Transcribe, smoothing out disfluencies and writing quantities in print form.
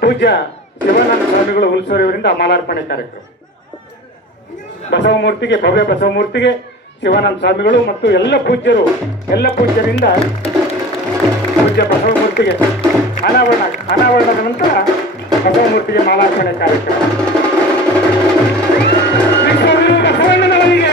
ಪೂಜ್ಯ ಶಿವಾನಂದ ಸ್ವಾಮಿಗಳು ಹುಲ್ಸೂರಿಯವರಿಂದ ಮಾಲಾರ್ಪಣೆ ಕಾರ್ಯಕ್ರಮ. ಬಸವಮೂರ್ತಿಗೆ, ಭವ್ಯ ಬಸವಮೂರ್ತಿಗೆ ಶಿವಾನಂದ ಸ್ವಾಮಿಗಳು ಮತ್ತು ಎಲ್ಲ ಪೂಜ್ಯರಿಂದ ಪೂಜ್ಯ ಬಸವಮೂರ್ತಿಗೆ ಅನಾವರಣದ ನಂತರ ಬಸವಮೂರ್ತಿಗೆ ಮಾಲಾರ್ಪಣೆ ಕಾರ್ಯಕ್ರಮ. ಬಸವಣ್ಣನವರಿಗೆ